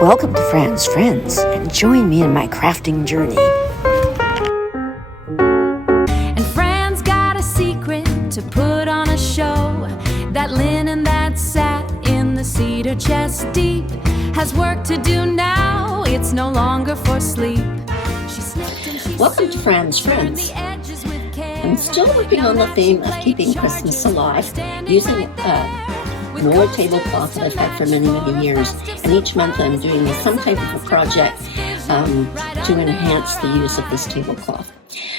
Welcome to Fran's Friends, and join me in my crafting journey. And Fran's got a secret to put on a show. That linen that sat in the cedar chest deep has work to do now, it's no longer for sleep. Welcome to Fran's Friends. I'm still working on the theme of keeping Christmas alive using an old tablecloth that I've had for many, many years. And each month I'm doing some type of a project to enhance the use of this tablecloth.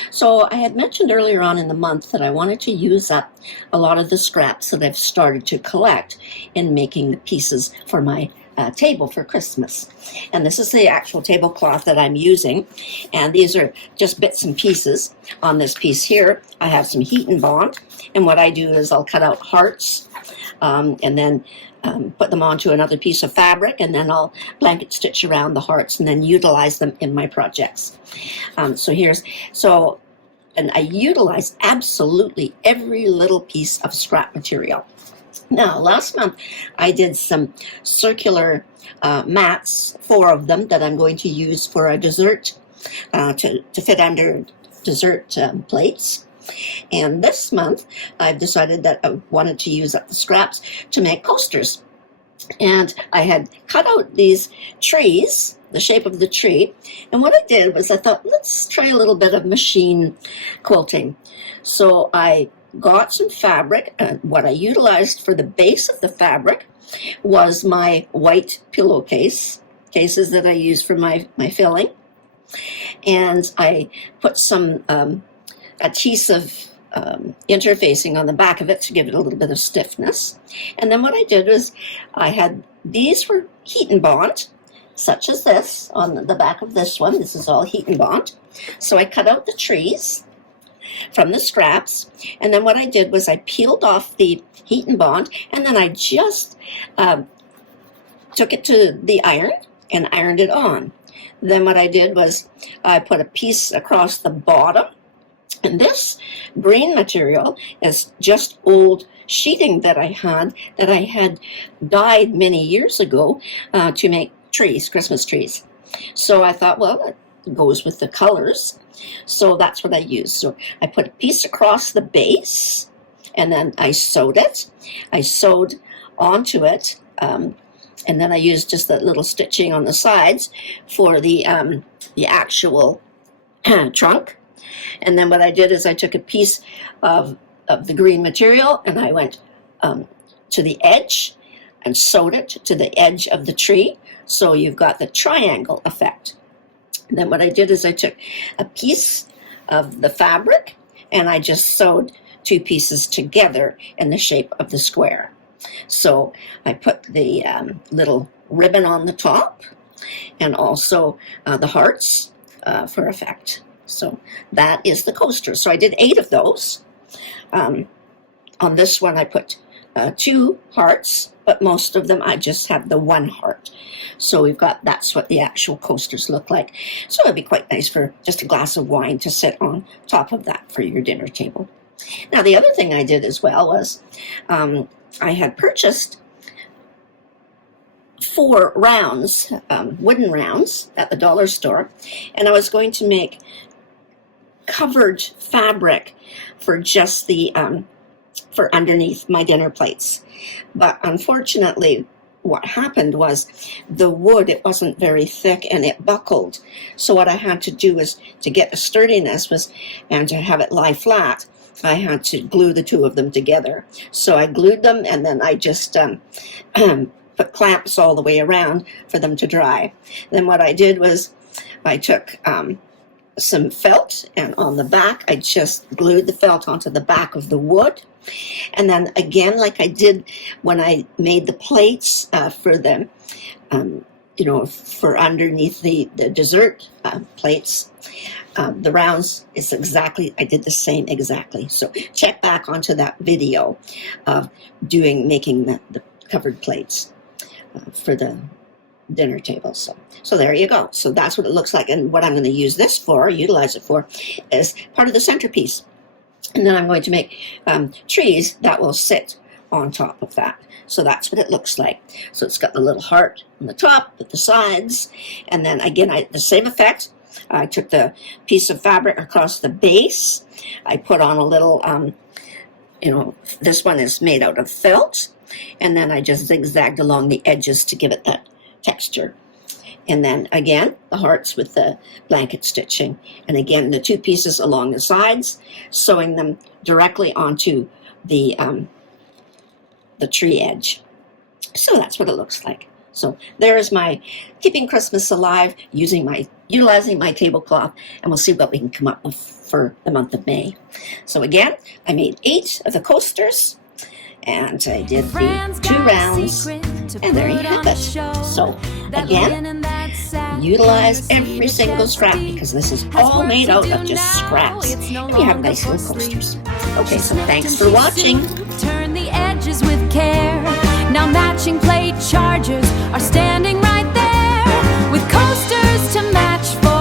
So I had mentioned earlier on in the month that I wanted to use up a lot of the scraps that I've started to collect in making the pieces for my table for Christmas. And this is the actual tablecloth that I'm using, and these are just bits and pieces. On this piece here I have some HeatnBond, and what I do is I'll cut out hearts and then put them onto another piece of fabric, and then I'll blanket stitch around the hearts and then utilize them in my projects. And I utilize absolutely every little piece of scrap material. Now, last month I did some circular mats, 4 of them, that I'm going to use for a dessert, to fit under dessert plates. And this month I've decided that I wanted to use up the scraps to make coasters. And I had cut out these trees, the shape of the tree, and what I did was I thought, let's try a little bit of machine quilting. So I got some fabric, and what I utilized for the base of the fabric was my white cases that I use for my filling. And I put some adhesive interfacing on the back of it to give it a little bit of stiffness. And then what I did was these were HeatnBond, such as this on the back of this one. This is all HeatnBond. So I cut out the trees from the scraps, and then what I did was I peeled off the HeatnBond, and then I just took it to the iron and ironed it on. Then what I did was I put a piece across the bottom, and this green material is just old sheeting that I had dyed many years ago to make trees, Christmas trees. So I thought, well, it goes with the colors. So that's what I used. So I put a piece across the base, and then I sewed it. I sewed onto it, and then I used just that little stitching on the sides for the actual trunk. And then what I did is I took a piece of the green material, and I went to the edge and sewed it to the edge of the tree. So you've got the triangle effect. And then what I did is I took a piece of the fabric and I just sewed 2 pieces together in the shape of the square. So I put the little ribbon on the top and also the hearts for effect. So that is the coaster. So I did 8 of those. On this one I put 2 hearts, but most of them I just have the 1 heart. So that's what the actual coasters look like. So it'd be quite nice for just a glass of wine to sit on top of that for your dinner table. Now, the other thing I did as well was I had purchased 4 rounds, wooden rounds at the dollar store, and I was going to make covered fabric for just the for underneath my dinner plates. But unfortunately, what happened was the wood, it wasn't very thick and it buckled. So what I had to do was to get the sturdiness and to have it lie flat, I had to glue the 2 of them together. So I glued them, and then I just put clamps all the way around for them to dry. Then what I did was I took some felt, and on the back I just glued the felt onto the back of the wood. And then again, like I did when I made the plates for them, for underneath the dessert plates, the rounds is exactly, I did the same exactly. So check back onto that video of making the covered plates for the dinner table. So there you go. So that's what it looks like. And what I'm going to utilize it for, is part of the centerpiece. And then I'm going to make trees that will sit on top of that. So that's what it looks like. So it's got the little heart on the top with the sides. And then again, the same effect. I took the piece of fabric across the base. I put on a little, this one is made out of felt. And then I just zigzagged along the edges to give it that texture. And then again, the hearts with the blanket stitching. And again, the two pieces along the sides, sewing them directly onto the tree edge. So that's what it looks like. So there's my keeping Christmas alive, utilizing my tablecloth, and we'll see what we can come up with for the month of May. So again, I made 8 of the coasters, and I did the 2 rounds, and there you have it. So again, utilize every single scrap, because this is all made out of just scraps. And you have nice little coasters. Okay, so thanks for watching. Turn the edges with care. Now matching plate chargers are standing right there with coasters to match for